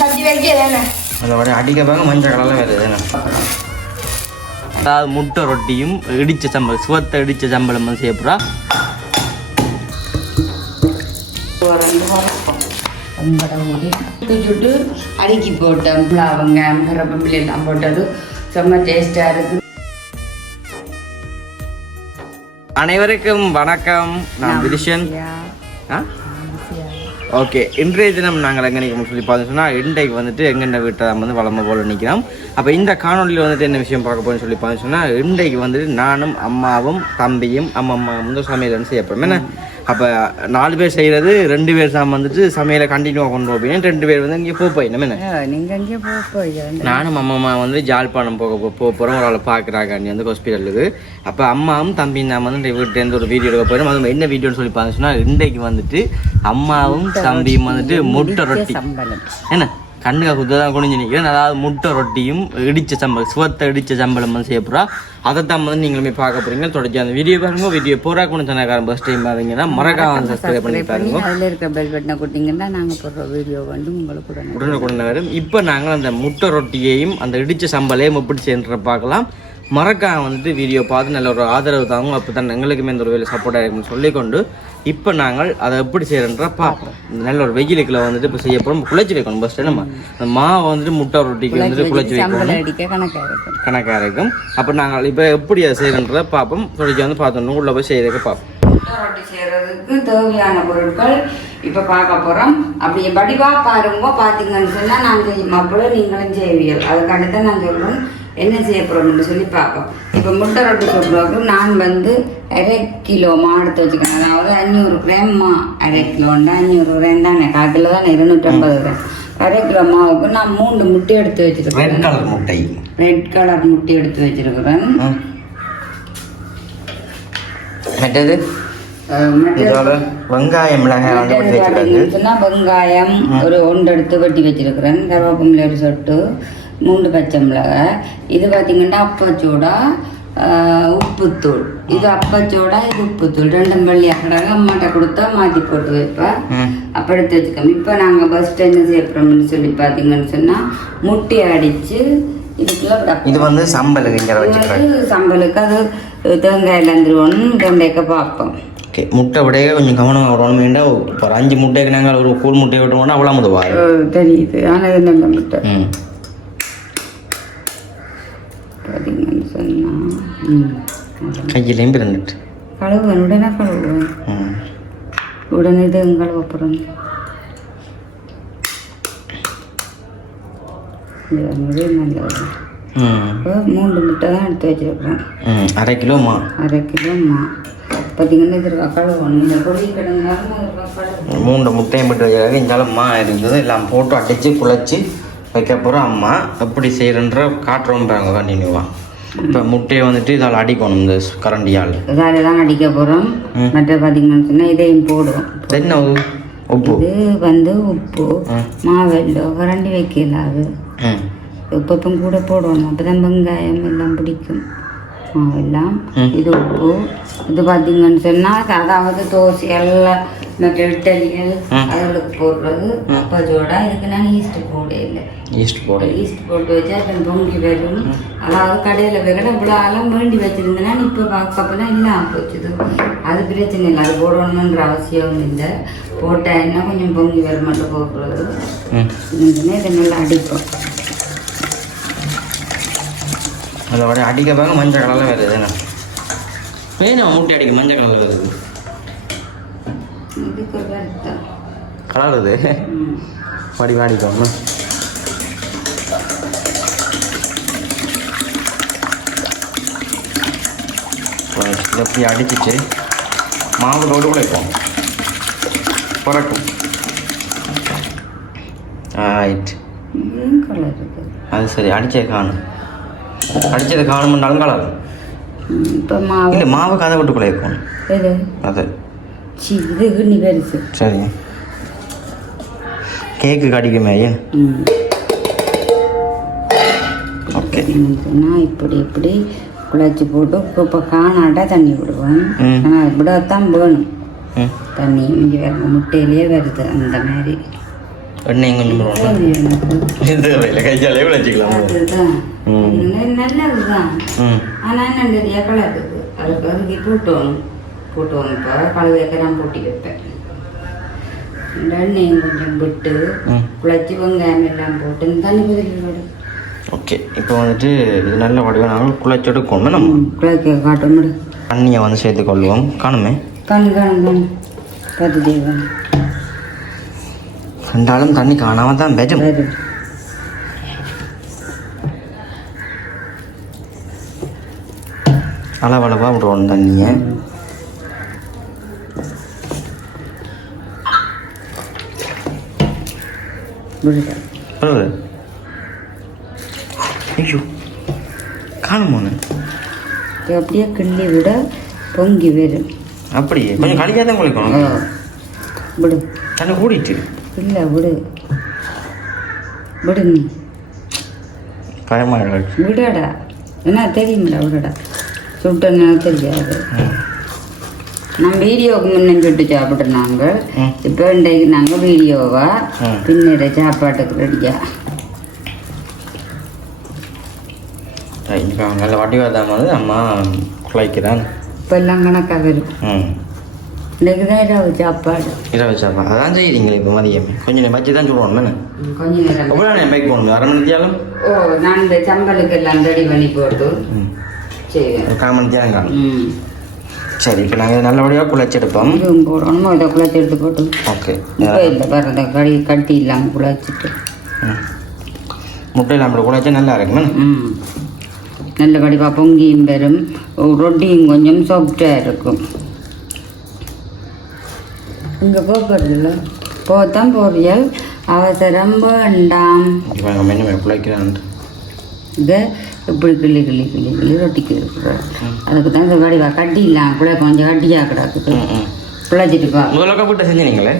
சட்டி வைக்க அதோட அடிக்க பாருங்க மஞ்சள் கலரில் வருது. அதாவது முட்டை ரொட்டியும் இடித்த சம்பளம் சுவத்தை இடித்த சம்பளம் வந்து செய்யப்படுறா. சுட்டு அடுக்கி போட்டோம் அவங்க கரப்பம்பிள்ளை எல்லாம் போட்டது செம்ம டேஸ்டாக இருக்கு. அனைவருக்கும் வணக்கம். நான் விதிஷன். ஓகே, இன்றைய தினம் நாங்கள் எங்கே நிற்கணும்னு சொல்லி பார்த்தோம்னா இன்றைக்கு வந்துட்டு எங்கென்ன வீட்டை வந்து வளமை போல் நிற்கிறோம். அப்போ இந்த காணொலியில் வந்துட்டு என்ன விஷயம் பார்க்க போகிறேன்னு சொல்லி பார்த்தோம்னா இன்றைக்கு வந்துட்டு நானும் அம்மாவும் தம்பியும் அம்மா வந்து சமையல் வந்து செய்யப்படும். என்ன அப்போ 4 பேர் செய்கிறது 2 பேர் வந்துட்டு சமையலை கண்டினியூவாக கொண்டு போப்பீங்க, 2 பேர் வந்து இங்கே போய் நம்ம என்ன நீங்கள் அங்கேயே போய் நானும் அம்மா வந்து ஜாழ்ப்பாணம் போக போகிறோம். ஒரு ஆளை பார்க்குறாங்க வந்து ஹாஸ்பிட்டலுக்கு. அப்போ அம்மாவும் தம்பியும் நான் வந்து வீட்டிலேருந்து ஒரு வீடியோ எடுக்க போயிடும். அது என்ன வீடியோன்னு சொல்லி பார்த்தோம்னா இன்றைக்கு வந்துட்டு அம்மாவும் தம்பியும் வந்துட்டு முட்டை ரொட்டி என்ன கண்ணுக்கு குத்தான் குனிஞ்சு நிற்கிறேன். அதாவது முட்டை ரொட்டியும் இடித்த சம்பளம் சுவத்தை இடித்த சம்பளம் வந்து செய்யப்படுறா. அதை தான் வந்து நீங்களுமே பார்க்க போகிறீங்க. தொடர்ச்சி அந்த வீடியோ பாருங்க. வீடியோ போகிறா கூட சேனல்காரன் ஃபர்ஸ்ட் டைம் பார்த்தீங்கன்னா மறக்காம சப்ஸ்கிரைப் பண்ணி பாருங்க. அதில் இருக்க பெல் பட்டனை கொடுத்தீங்கன்னா நாங்கள் போடுற வீடியோ வந்து உங்களுக்கு உடனே வரும். இப்போ நாங்கள் அந்த முட்டை ரொட்டியையும் அந்த இடித்த சம்பளையும் எப்படி செய்யற பார்க்கலாம். மறக்காம வந்துட்டு வீடியோ பார்த்து நல்ல ஒரு ஆதரவு தாங்க. அப்போ தான் எங்களுக்குமே இந்த ஒரு வேலை சப்போர்ட்டாக இருக்குன்னு சொல்லிக்கொண்டு இப்போ நாங்கள் அதை எப்படி செய்யறன்ற பார்ப்போம். நல்ல ஒரு வெயிலுக்குள்ள வந்துட்டு இப்போ செய்ய போகிறோம். குழச்சி வைக்கணும் ஃபஸ்ட்டு. நம்ம அந்த மாவை வந்துட்டு முட்டை ரொட்டிக்கு வந்துட்டு குழச்சி வைக்கணும், கணக்காக இருக்கும். அப்போ நாங்கள் இப்போ எப்படி அதை செய்யறன்றதை பார்ப்போம். தொடச்சி வந்து பார்த்தோம்னா உள்ளே போய் செய்யறதுக்கு பார்ப்போம். முட்டை ரொட்டி செய்யறதுக்கு தேவையான பொருட்கள் இப்போ பார்க்க போகிறோம். அப்படியே வடிவாக பாருங்க. பார்த்தீங்கன்னு சொன்னால் நான் செய்யும் அப்போ நீங்களும் செய்வீர்கள். அதுக்காக தான் நான் சொல்கிறேன் என்ன செய்ய போகிறோம்னு சொல்லி பார்ப்போம். இப்போ முட்டை ரொட்டி சொல்கிறோம். நான் வந்து 1/2 கிலோ மா எடுத்து வச்சுக்கணும். அதாவது 500 கிராம் மா. 1/2 கிலோன்னா 500 கிராம் தானே, 1/4 கிலோ தானே, 250 கிராம். 1/2 கிலோ மாவுக்கு நான் 3 முட்டை எடுத்து வச்சுருக்கேன். ரெட் கலர் முட்டை எடுத்து வச்சிருக்கிறேன். வெங்காயம் வெங்காயம் ஒரு 1 எடுத்து வெட்டி வச்சிருக்கிறேன். கருவேப்பிலை ஒரு சொட்டு, 3 பச்சை மிளகாய். இது பார்த்தீங்கன்னா அப்பச்சோடா உப்புத்தூள். இது அப்பச்சோடா, இது உப்புத்தூள். 2 பள்ளி அக்கடாக அம்மாட்ட கொடுத்தா மாற்றி போட்டு வைப்பேன். அப்போ எடுத்து வச்சுக்கோங்க. இப்போ நாங்கள் ஃபஸ்ட்டு என்ன செய்யப்படுறோம்னு சொல்லி பார்த்தீங்கன்னு சொன்னால் முட்டையை அடித்து இதுக்குள்ள இது வந்து சம்பலுக்கு அது தேங்காயில் இருந்துருவோன்னு வெண்டைக்க பார்ப்போம். ஓகே, முட்டை விடையே கொஞ்சம் கவனம் வரணும். வேண்டாம் ஒரு 5 முட்டைக்கு நாங்கள் ஒரு கூழ் முட்டையை விட்டோம்னா அவ்வளோ முதுவா தெரியுது. ஆனால் இது நல்ல முட்டை பார்த்தீங்கன்னு சொன்னால் கையிலையும் பிறந்துட்டு கழுவுவேன். உடனே கழுவுவேன். உடனே இது கழுவ போகிறோம். நல்லது. இப்போ 3 முட்டை தான் எடுத்து வச்சிருக்கிறேன். 1/2 கிலோ மா. 1/2 கிலோ மா பார்த்தீங்கன்னா இது கழுவணும். இந்த பொடி கிடந்தாலும் 3 முட்டையும் போட்டு வச்சாங்க. இந்த மா இருந்தது எல்லாம் போட்டு அடித்து குழச்சி வைக்க போகிறோம். அம்மா எப்படி செய்கிறன்ற காட்டுறோம் பாருங்க கண்டினியூவாக. இப்போ முட்டையை வந்துட்டு இதால் அடிக்கணும். இந்த கரண்டியால் இதால் தான் அடிக்க போகிறோம். மற்ற பார்த்தீங்கன்னு சொன்னால் இதையும் போடுவோம். என்ன உப்பு? இது வந்து உப்பு மாவெல்லோ கரண்டி வைக்கலாது. உப்பு கூட போடணும். அப்போ தான் வெங்காயம் எல்லாம் பிடிக்கும் மாவெல்லாம். இது உப்பு. இது பார்த்தீங்கன்னு சொன்னால் அதாவது தோசை எல்லாம் மற்ற இட்டலிகள் அதுகளுக்கு போடுறது அப்பச்சோடா. இதுக்கு நான் ஈஸ்ட் போட்டு வச்சா இப்போ பொங்கி வரும். அதாவது கடையில் வைக்கணும். இவ்வளோ ஆளும் வேண்டி வச்சுருந்தேன்னா இப்போ பார்க்கப்பெல்லாம் இல்லாமல் போச்சுது. அது பிரச்சனை இல்லை. அது போடணுன்ற அவசியம் இல்லை. போட்டால் என்ன கொஞ்சம் பொங்கி வர மட்டும் போடுறது. இதை நல்லா அடிப்போம். அதோட அடிக்க பாருங்க மஞ்சள் கலரில் வருது. என்ன வேணும் முட்டை அடிக்க மஞ்சள் கலரில் வருது. கலர் இது அடிக்கணும். எப்படி அடிச்சிட்டு மாவு ரோடு கூட வைப்போம் பிறக்கும். அது சரி, அடித்தது காணும். அடித்தது காணும்னாலும் கலர். இப்போ மாவு இல்லை மாவு கதை விட்டுக்குள்ளே வைக்கணும். அது சரி கேக்கு கடிக்குமே. ஓகே, இப்படி குழச்சி போட்டு இப்போ காணாட்டா தண்ணி விடுவேன். ஆனால் இப்படித்தான் வேணும் தண்ணி. இங்கே வேறு முட்டையிலேயே வருது அந்த மாதிரி. எண்ணெயும் கொஞ்சம் போடணும் இது இல்லை கைச்சாலே வச்சுக்கலாம் அதுதான் நல்லதுதான் ஆனா என்ன நிறைய கலர் இருக்கு அதுக்கு அதுக்கு போட்டோணும் இப்போ கழுவேக்க நான் போட்டி வைப்பேன் எண்ணெயும் கொஞ்சம் விட்டு குழச்சி வெங்காயம் எல்லாம் போட்டு தண்ணி பதில் ஓகே இப்போ வந்துட்டு இது நல்ல வடிவம் நாங்கள் குழச்சி எடுக்கணும் நம்ம குழக்க காட்ட முடியும் தண்ணியை வந்து சேர்த்துக்கொள்வோம் காணுமே கண் பார்த்து தேவன் ரெண்டாலும் தண்ணி காணாமல் தான் பெஜம் அளவளவாக விடுவோம் தண்ணியை ஐயோ காணுமோன்னு அப்படியே கிள்ளி விட பொங்கி வரும் அப்படியே கொஞ்சம் கழியாக தான் குளிக்கணும் விடு தண்ணி கூடிட்டு இல்லை விடு விடு பயமாக விடடா என்ன தெரியுமில்ல விடடா சுட்டன்னு தெரியாது நான் வீடியோவுக்கு முன்னே சுட்டு சாப்பிட்றோம் நாங்கள் இப்போ இன்றைக்கு நாங்கள் வீடியோவா பின்னிட சாப்பாட்டுக்கு ரெடியா நல்ல வாட்டி வந்தாமல் அம்மா குழைக்குதான் இப்போ எல்லாம் கணக்காக வரும் இன்றைக்கு தான் இரவு சாப்பாடு அதான் செய்கிறீங்களே இப்போ மதியம் கொஞ்சம் நேரம் வச்சு தான் சொல்லுவோம் கொஞ்சம் நேரம் எவ்வளோ நேரம் பைக் போகணும் அரை மணி நேரம் நான் இந்த சம்பலுக்கு எல்லாம் ரெடி பண்ணி போட்டு சரி ஒரு 1/4 மணி நேரம் காணும் சரி இப்போ நாங்கள் நல்லபடியாக குழைச்சி எடுப்போம் இதுவும் போடணுமோ இதை குழைச்சி எடுத்து போட்டு ஓகே இப்போ இல்லை பாரு கட்டி இல்லாமல் குழைச்சிட்டு முட்டையில் அப்படி குழைச்சா நல்லா இருக்குமே நல்ல வடிவா பொங்கியும் பெறும் ரொட்டியும் கொஞ்சம் சாஃப்டாக இருக்கும் இங்கே போகிறதில்ல போத்தான் போறியல் அவசரம் வேண்டாம் குழைக்கிறான் இதை இப்படி கிள்ளி ரொட்டிக்கு இருக்கிறோம் அதுக்கு தான் இந்த வடிவா கட்டி இல்லாமல் கூட கொஞ்சம் கட்டியாக கிடக்குது பிழைச்சிட்டுப்பா முதல்ல செஞ்சீங்களே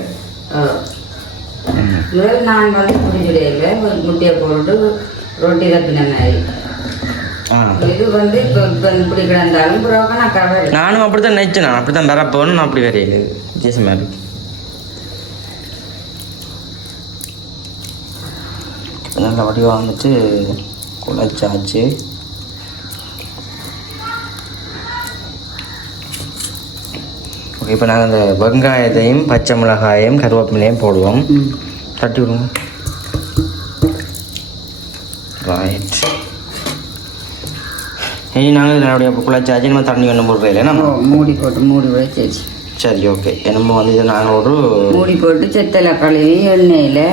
நான் வந்து புரிஞ்சுடையில் முட்டையை போட்டு ரொட்டி தப்பின மாதிரி இது வந்து இப்போ இப்படி கிடந்தாலும் நானும் அப்படித்தான் நினைச்சேன் நான் அப்படித்தான் வர போகணும் நான் அப்படி வரையில வித்தியாசமா இருக்கு நல்ல வடிவாக வந்துட்டு குழைச்சாச்சு ஓகே இப்போ நாங்கள் அந்த வெங்காயத்தையும் பச்சை மிளகாயையும் கருவேப்பிலையும் போடுவோம் தட்டி விடுவோம் ரைட் இனி நாங்கள் இதனுடைய குழைச்சாச்சு நம்ம தண்ணி ஒன்றும் போடுறதில்ல நம்ம மூடி வச்சாச்சு சரி ஓகே நம்ம வந்து இதை நாங்கள் ஒரு மூடி போட்டு செத்தலை கழுவி எண்ணெயில்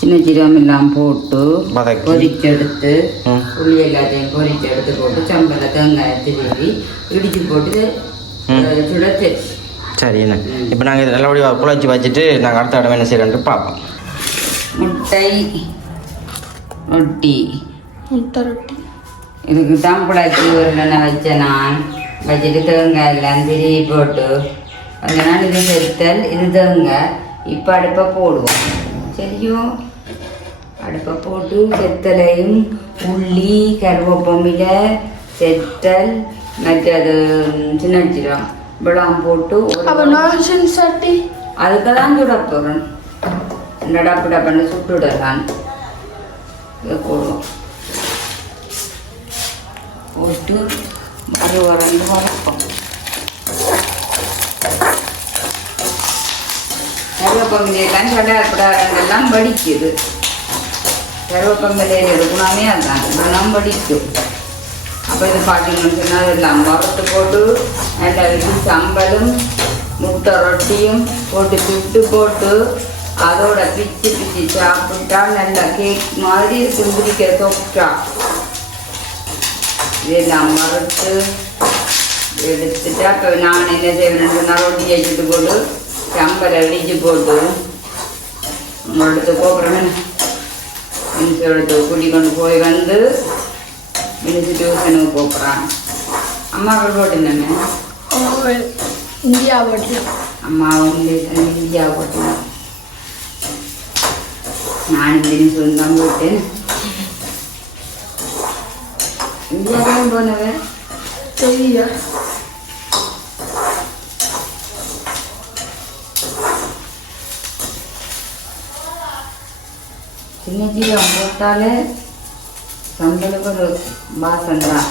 சின்ன சீரகம் எல்லாம் போட்டு பொரிச்செடுத்து புளி எல்லாத்தையும் பொரிச்செடுத்து போட்டு சம்பள தேங்காய் திருவி இடிச்சு போட்டு சுடச்சு சரி என்ன இப்போ நாங்கள் இதை நல்லபடியாக குழைச்சி வச்சுட்டு நாங்கள் அடுத்த இடம் என்ன செய்யறோன்ட்டு பார்ப்போம் முட்டை ரொட்டி இதுக்கு தான் குழைச்சி ஒரு எண்ணெய் வச்சேன் நான் வச்சுட்டு தேங்காய் எல்லாம் திருவி போட்டு கொஞ்ச நாள் இது செத்தல் இது தேங்காய் இப்போ அடுப்பை போடுவோம் சரியோ அடுப்பை போட்டு செத்தலையும் உள்ளி கருவேப்பமில செத்தல் மற்றது சின்ன சீரகம் இப்பெல்லாம் போட்டு அதுக்கு தான் சுட போகிறேன் டப்பு டப்புன்னு சுட்டுடலாம் இதை போடுவோம் போட்டு வரந்து வளர்ப்போம் கருவேப்பமிலையெல்லாம் சடாப்படாரங்கெல்லாம் வடிக்குது கருவேப்பமிலையில் எடுக்கணுமே அதுதான் இதெல்லாம் வடிக்கும் அப்போ இது பார்த்தீங்கன்னு சொன்னால் இதெல்லாம் வறுத்து போட்டு நல்லா இது சம்பலும் முட்டை ரொட்டியும் போட்டு சுட்டு போட்டு அதோட பிச்சு சாப்பிட்டா நல்லா கேக் மாதிரி கும்பிடிக்க தொட்டா இதெல்லாம் வறுத்து எடுத்துட்டா இப்போ நான் என்ன செய்வேன்னு சொன்னால் ரொட்டி வச்சுட்டு போட்டு சம்பலை இடிச்சு போட்டு எடுத்து போக்குறேன்னு மினிச்சு எடுத்து கூட்டி கொண்டு போய் வந்து மினிச்சு டியூஷனுக்கு போக்குறான் அம்மாவுக்கு போட்டுருந்தானே இந்தியா போட்டு அம்மாவும் இந்தியா போட்டேன் நானும் மினிச்சு தான் போட்டேன் இந்தியாவுக்கு போனவன் தெரியல சின்ன ஜீரகம் போட்டாலே சம்பளுக்கு ஒரு வாசம் தான்.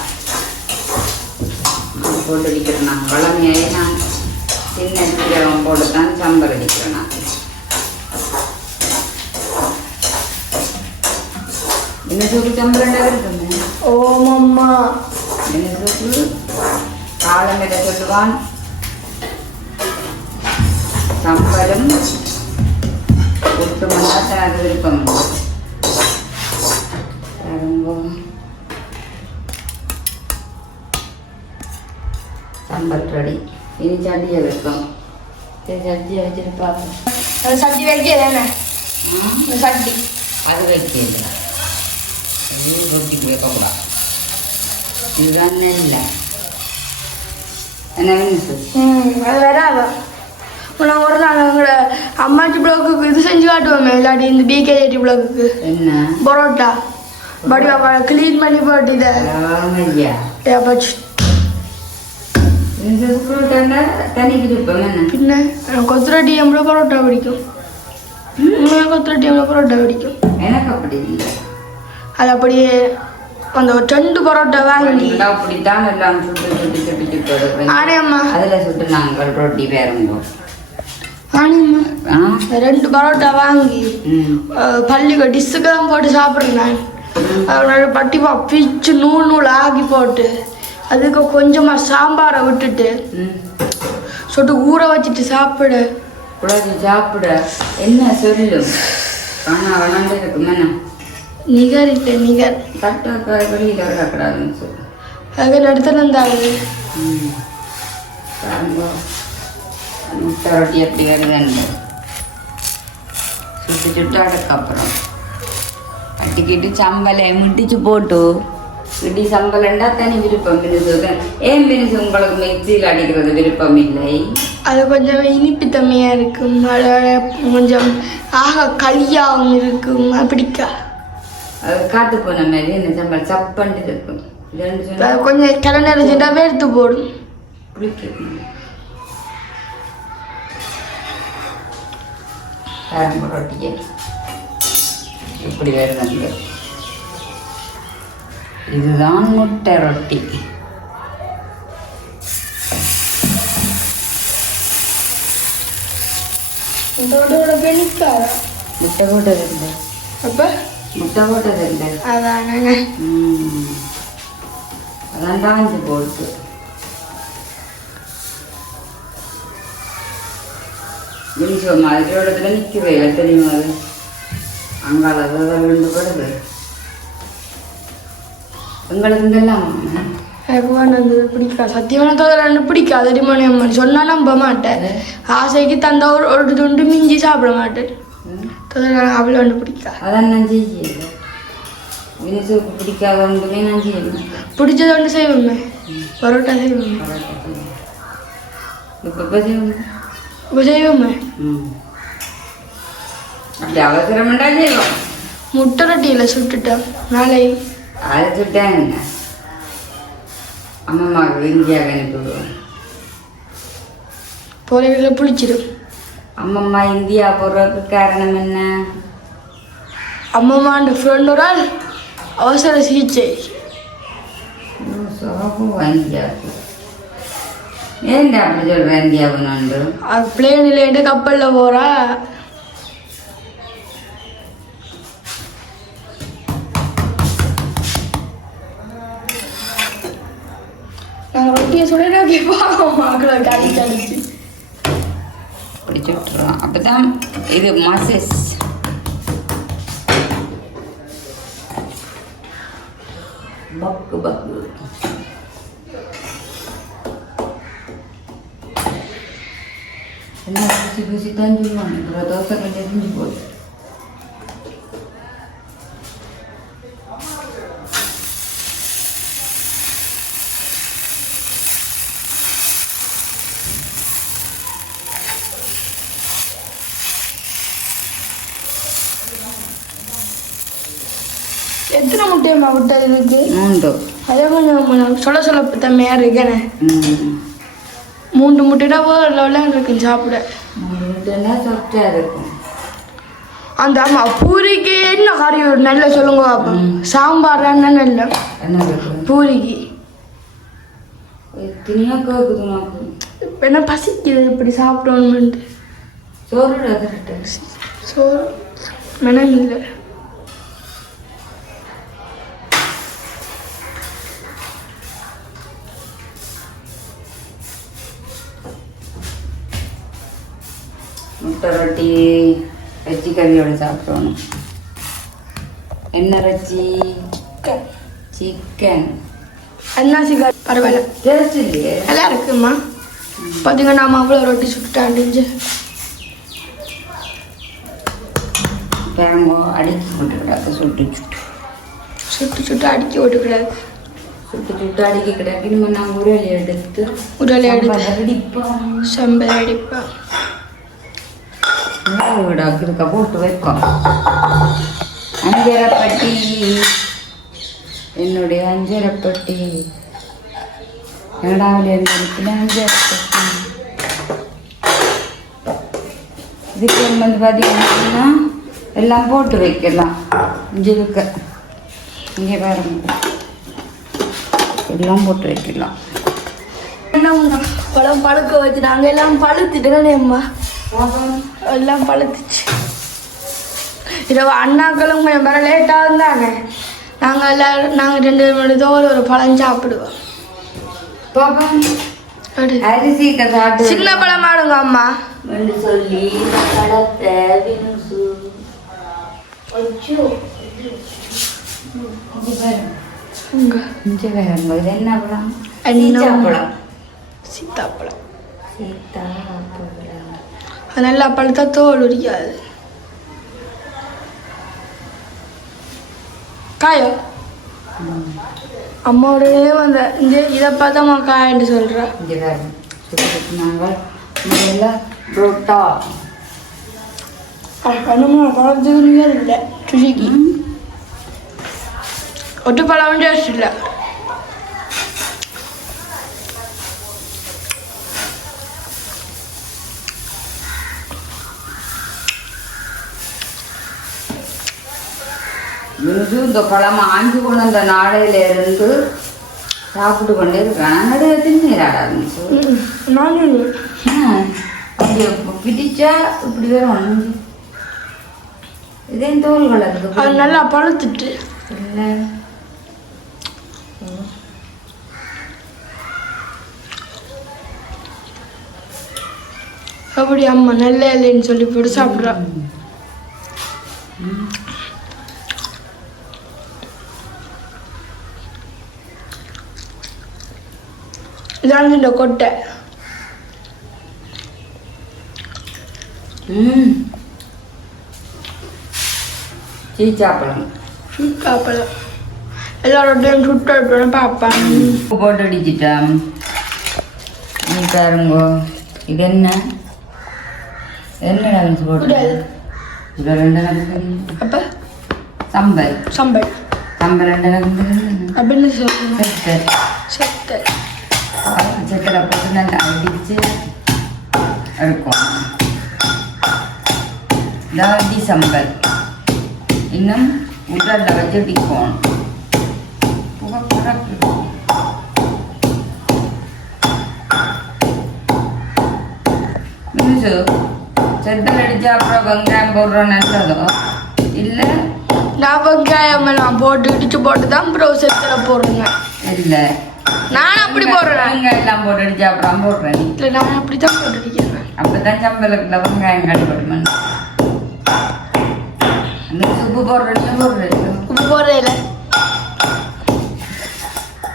போட்டு அடிக்கிறேன் நான் வளமையாயே நான் சின்ன ஜீரகம் போட்டு தான் சம்பல் அடிக்கிறேன் நான். என்ன சூப்பு சம்பளண்டா இருக்குங்க? ஓமம்மா என்ன சூப்பு காலமிட சொல்லுவான் சம்பளம் ஒட்டுமல்லா தனது விருப்பம். சம்பல் ரெடி. இனி சட்டியை வைக்கும். சரி சட்டியை வச்சுட்டு பார்ப்போம். சட்டி வைக்கிறேன். சட்டி அது வைக்கல, அது ரொட்டிக்கு வைக்கக்கூடாது. இதுதான் நெல்லை என்ன வேணும்? அது வராது. நான் ஒரு நாள் எங்களோட அம்மாச்சி பிளாக்குக்கு இது செஞ்சு காட்டுவோமே, இல்லாட்டி இந்த பிகேஜி பிளாக்குக்கு என்ன பரோட்டா வடிவா க்ளீன் பண்ணி போட்டு இதை பச்சு தனிக்கு இருப்போம். என்ன பின்ன கொத்துரட்டி எவ்வளோ பரோட்டா பிடிக்கும். கொத்துரட்டி எவ்வளோ பரோட்டா பிடிக்கும் எனக்கு அப்படி இல்லை. அது அப்படியே அந்த 2 பரோட்டா வாங்கி அப்படித்தான் எல்லாம் சுட்டு சுட்டு சுட்டு சுட்டு ஆனியம்மா அதில் சுட்டு நாங்கள் ரொட்டி பேருங்கோம். ஆனியம்மா 2 பரோட்டா வாங்கி பள்ளிக்கு டிஸ்ஸுக்கெல்லாம் போட்டு சாப்பிட்றேன் நான். அதோட பட்டிப்பா பிச்சு நூல் நூல் ஆக்கி போட்டு அதுக்கு கொஞ்சமாக சாம்பாரை விட்டுட்டு சொட்டு ஊற வச்சுட்டு சாப்பிட குழந்தை சாப்பிட என்ன சொல்லும் ஆனால் வேணாண்டே இருக்கும். என்ன நிகர் இல்லை நிகர் தட்டை வெளியில் வரக்கூடாதுன்னு சொல்லு. அது எடுத்துட்டு இருந்தாங்க. முட்டை ரொட்டி எப்படி வருதுன்னு சுட்டு சுட்டு அதுக்கப்புறம் கட்டிக்கிட்டு சம்பலை முட்டிச்சு போட்டு இடி சம்பளண்டா தனி விருப்பம். பிரிசு ஏன் பிரிசு உங்களுக்கு மிக்சியில் அடிக்கிறது விருப்பம் இல்லை? அது கொஞ்சம் இனிப்பு தம்மையாக இருக்கும், அதோட கொஞ்சம் ஆக களியாகவும் இருக்கும், பிடிக்கா. அது காத்து போன மாதிரி என்ன சம்பளம் சப்பண்டு இருக்கும். கொஞ்சம் கிளை நிறைஞ்சிட்டா வேர்த்து போடும். பிடிக்கும் கரும்பு ரொட்டியை இப்படி வருதுங்க. இதுதான் முட்டை ரொட்டி. இதோட பெனிக்காதா முட்டை போட்டது இல்லை. அப்போ முட்டை போட்டது இல்லை. அதானங்க. அதான் தாஞ்சி போட்டு மினிசோ மாதிரி இடத்துல நிற்கிறேன். தெரியுமா அது அங்கால 2 படுது எங்களுக்கு இதெல்லாம் எனக்கு பிடிக்காது. சத்தியமான தோதல் பிடிக்காது. அடிமணி அம்மன் சொன்னால் நம்ப மாட்டேன். ஆசைக்கு தந்த ஒரு துண்டு மிஞ்சி சாப்பிட மாட்டேன். தோதல் அவ்வளோ ஒன்று பிடிக்காது. அதான் நான் செய்யல. மினிசோக்கு பிடிக்காத ஒன்றுமே நான் செய்யணும். பிடிச்சது ஒன்று செய்வோமே, பரோட்டா செய்வோமே. இப்போ செய்வோம். இப்போ செய்வோமே. அப்படி அவசரமெண்டா செய்வோம். முட்டை ரொட்டியில் சுட்டுட்டேன் நாளை. அதை சுட்டாங்க அம்மாவுக்கு இந்தியாவுக்கு அனுப்பிவிடுவோம். போலைகளில் புளிச்சிடும். அம்மம்மா இந்தியா போகிறதுக்கு காரணம் என்ன? அம்மம்மா அந்த ஃப்ரெண்ட் ஒரு ஆள் அவசர சிகிச்சை. இந்தியாவுக்கு ஏன்டா அப்படி சொல்கிறேன்? இந்தியாவுன்னு அது பிளேனில் கப்பலில் போகிறா. நாங்கள் ரொட்டியை சொல்லினா கேட்போம். மக்களை கடிச்சு அடிச்சு பிடிச்சி விட்டுருவோம். அப்போ தான் இது மசஸ் பக்கு பக்கு. என்ன பூசி பூசி தான் சொல்லுவாங்க. இப்போ தோசை கொஞ்சம் செஞ்சு போகுது. எத்தனை முட்டையம்மா விட்டா இருக்கு? 3. அதே கொஞ்சம் சொல்ல தம்மையாக இருக்கேனே. 3 முட்டைனா லெவலாக இருக்கு சாப்பிட. 3 முட்டைனா சொற்றாக இருக்கும். அந்த அம்மா பூரிக்கு என்ன கறி நல்லா சொல்லுங்க பாப்போம். சாம்பார் என்ன நல்ல என்ன கேட்குது பூரிக்கு எத்தனையோ கேட்குது உனக்கு. இப்போ என்ன பசிக்குது இப்படி சாப்பிடணுமெண்டு. சோறு கரெக்டு சோறு மெனம் இல்லை. முட்டை ரொட்டி வெஜ்ஜி கறியோட சாப்பிடணும். என்ன ரச்சி சிக்கன் அன்னாசி பரவாயில்ல டேஸ்ட் இல்லையே. நல்லா இருக்குமா. பார்த்தீங்கன்னா நம்ம அவ்வளோ ரொட்டி சுட்டுட்டாண்டிஞ்சு கிழங்கோ அடுக்கி போட்டுக்கிடாது. சுட்டு சுட்டு சுட்டு அடுக்கி விட்டுக்கூடாது. சுட்டு சுட்டு அடுக்கி கிடாது. இனிமேல் நான் உரல் எடுத்து அடிப்போம். சம்பல் அடிப்பேன். விடாக்கிறதுக்க போட்டு வைப்போம். அஞ்சரைப்பட்டி என்னுடைய அஞ்சரைப்பட்டி இரண்டாவது அஞ்சரைப்பட்டி. இதுக்கு வந்து பார்த்தீங்கன்னா எல்லாம் போட்டு வைக்கலாம். இங்கே இருக்க இங்கே பாருங்க எல்லாம் போட்டு வைக்கலாம். என்ன பழம் பழுக்க வச்சு நாங்கள் எல்லாம் பழுத்துட்டேன்னு அம்மா எல்லாம் பழுத்துச்சு. இரவு அண்ணாக்களும் கொஞ்சம் வர லேட்டாக இருந்தாங்க. நாங்கள் எல்லாரும் நாங்கள் 2 மணி ஒரு பழம் சாப்பிடுவோம். அரிசி சாப்பிட்டு சின்ன பழம் ஆடுங்க அம்மா சொல்லி என்ன பழம்? சீத்தாப்பழம். சீத்தாப்பழம் சீத்தாப்பழம் அது நல்லா பழுத்தா தோல் உரிக்காது. காயோ அம்மாவோடனே வந்த இந்த இதை பார்த்தா காயன்னு சொல்கிறேன். இங்கே நாங்கள் முதல்ல புரோட்டா கண்ணுமா குழந்தைங்க இல்லை ருசிக்கு ஒட்டு பழம் டேஸ்ட் இல்லை. இந்த பழம் ஆஞ்சு கொண்டு அந்த நாளையில இருந்து சாப்பிட்டு கொண்டே இருக்கான். நிறைய தின்னாடாது அப்படி பிடிச்சா இப்படி வரும். இதே தோல் வளருது. அது நல்லா பழுத்துட்டு இல்லை அப்படி அம்மா நல்ல இல்லைன்னு சொல்லி போட்டு சாப்பிட்றான். இதான் இந்த கொட்டை. சீச்சாப்பழம் சீத்தாப்பழம் எல்லாரோடையும் சுட்டு எடுப்பேன் பார்ப்பேன். போட்டு அடிச்சிட்டான். நீ பாருங்கோ இது என்ன என்ன போட்டு இது 2 நகர். அப்போ சம்பல் சம்பல் சம்பல் 2 நகர் அப்படின்னு சொல்லுங்க. சத்தல் சத்தல் சத்தலை போட்டு நல்லா அடிச்சு இருக்கும். இதான் சம்பல். இன்னும் உடலில் வச்சு டிக்கணும். மினுசு செத்தல் அடிச்சா அப்புறம் வெங்காயம் போடுறோம் நல்லதோ இல்லை? நான் வெங்காயம் எல்லாம் போட்டு இடிச்சு போட்டு தான் அப்புறம் செத்தலை போடுறேங்க. இல்லை நான் அப்படி போடுறேன். வெங்காயம் எல்லாம் போட்டு அடிச்சா அப்புறம் போடுறேன். இல்லை நான் அப்படி தான் போட்டு அடிக்கிறேன். அப்படித்தான் சம்பளத்தில் வெங்காயம் கடிபடுமன். உப்பு போடுறீங்க உப்பு போடுறேன்.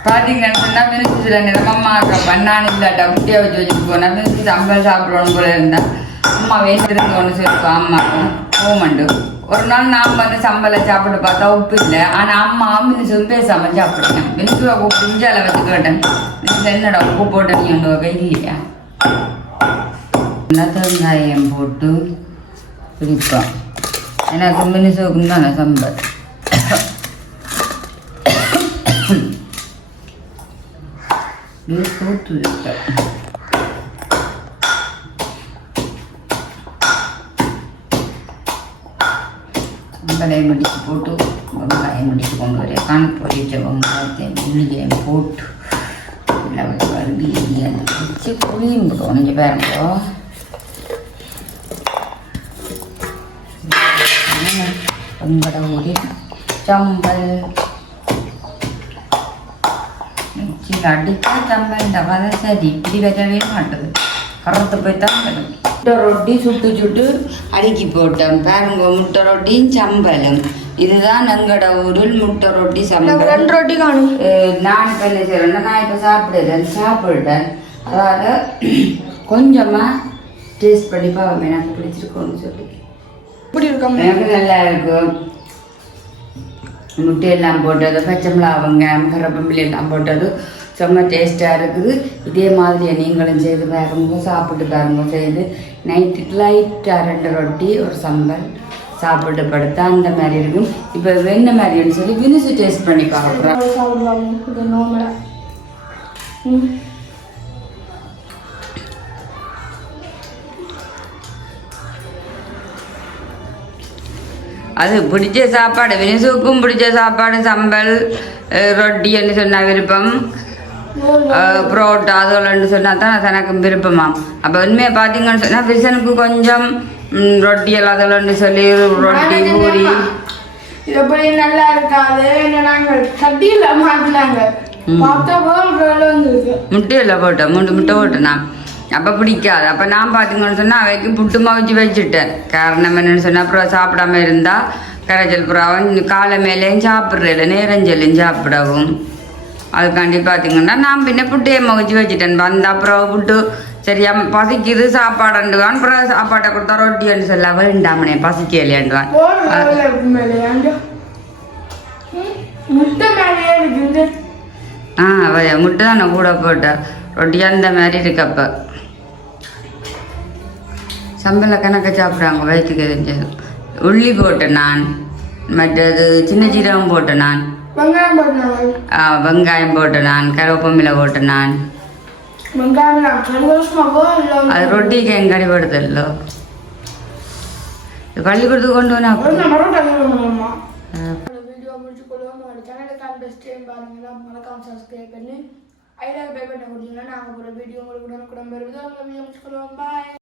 பார்த்தீங்கன்னு சொன்னால் மினுக்கு சில நேரம் அம்மா பண்ணான்னு இல்லாட்டா குட்டியாக வச்சு வச்சுட்டு போனால் மினுக்கு சம்பளம் சாப்பிடணும் போல இருந்தால் அம்மா வேண்டிருந்து ஒன்று சொல்லிப்போம். அம்மாக்கும் போமண்டு ஒரு நாள் நாம் வந்து சம்பளம் சாப்பிட்டு பார்த்தா உப்பு இல்லை. ஆனால் அம்மா மினுக்கு பேசாமல் சாப்பிடுறேன். மினுக்கு உப்பு இஞ்சால வச்சு கேட்டேன். மினுக்கு என்னடா உப்பு போட்ட நீ ஒன்று வகை இல்லையா? தேங்காயம் போட்டு பிடிப்போம். எனக்கு மினுசுக்கும் தானே சம்பல். போட்டு மசாலையை மடித்து போட்டு வெங்காயம் மடித்து கொண்டு வரேன். பொரிச்ச வெங்காயத்தை உள்ளியை போட்டு வருடி வச்சு புளியும் போடுவோம். நீங்கள் பாருங்கோ வெங்கட ஊரி சம்பல் மிக்சியில் அடித்தா சம்பல் இந்த வதை சரி இப்படி வரவே மாட்டது. கரத்து போய் தான் வரும். முட்டை ரொட்டி சுட்டு சுட்டு அடுக்கி போட்டோம் பாருங்க. முட்டை ரொட்டியும் சம்பலும் இதுதான் எங்கட ஊரில் முட்டை ரொட்டி சம்பல். 2 ரொட்டி காணும். நான் இப்போ என்ன செய்கிறேன்னா நான் இப்போ சாப்பிட்டேன். அதாவது கொஞ்சமாக டேஸ்ட் பண்ணி பார்ப்போம் எனக்கு பிடிச்சிருக்கோன்னு சொல்லி. இப்படி இருக்காங்க. எனக்கு நல்லா இருக்கும். முட்டையெல்லாம் போட்டது, பச்சை மிளகாய், கருவேப்பிலை எல்லாம் போட்டது செம்ம டேஸ்ட்டாக இருக்குது. இதே மாதிரியை நீங்களும் செய்து பாருங்க, சாப்பிட்டு பாருங்க. செய்து நைட்டுக்கு லைட்டாக 2 ரொட்டி ஒரு சம்பல் சாப்பிட்டு படுத்தா அந்த மாதிரி இருக்கும். இப்போ என்ன மாதிரின்னு சொல்லி வினிசு டேஸ்ட் பண்ணி பார்க்குறோம். அது பிடிச்ச சாப்பாடு வினிசுக்கும் பிடிச்ச சாப்பாடு சம்பல் ரொட்டின்னு சொன்ன விருப்பம், புரோட்டா அதுலன்னு சொன்னால் தான் தனக்கும் விருப்பமாம். அப்போ உண்மையை பார்த்தீங்கன்னு சொன்னால் விசனுக்கு கொஞ்சம் ரொட்டி எல்லாம் அதோலன்னு சொல்லி ரொட்டி பூரி இது எப்படி நல்லா இருக்காது. நாங்கள் கட்டியில் மாட்டினாங்க முட்டையில் போட்டேன் 3 முட்டை போட்டேன் நான். அப்போ பிடிக்காது. அப்போ நான் பார்த்தீங்கன்னு சொன்னால் அவைக்கு புட்டு மவிச்சு வச்சுட்டேன். காரணம் என்னென்னு சொன்னால் அப்புறம் சாப்பிடாம இருந்தால் கரைச்சல் புறாவும் காலை மேலேயும் சாப்பிட்றதில்ல, நேரஞ்சலும் சாப்பிடவும். அதுக்காண்டி பார்த்தீங்கன்னா நான் பின்ன புட்டையை மவிச்சு வச்சுட்டேன். வந்த அப்புறம் புட்டு சரியா பசிக்குது சாப்பாடுவான். அப்புறம் சாப்பாட்டை கொடுத்தா ரொட்டின்னு சொல்ல வேண்டாமனே பசிக்கலையாண்டுவான். முட்டை தான் நான் கூட போட்டேன். ரொட்டி அந்த மாதிரி இருக்கப்போ சம்பள கணக்க சாப்பிட்றாங்க வயிற்றுக்கு தெரிஞ்சது. உள்ளி போட்டேன் நான், மற்றது சின்ன சீரகம் போட்டேன் நான், வெங்காயம் போட்டேன் நான், கருவேப்பமில்லை போட்டேன் நான். அது ரொட்டிக்கு என் கறிப்படுத்தல பள்ளிக்கூடத்துக்கு கொண்டு வந்தா ஐடியா பே பண்ண கொடுத்தீங்கன்னா நாங்கள் ஒரு வீடியோ உங்களுக்கு உடனுக்குடன் வருது. அவங்க வீடியோ முடிச்சுக்கொள்வோம். பாய்.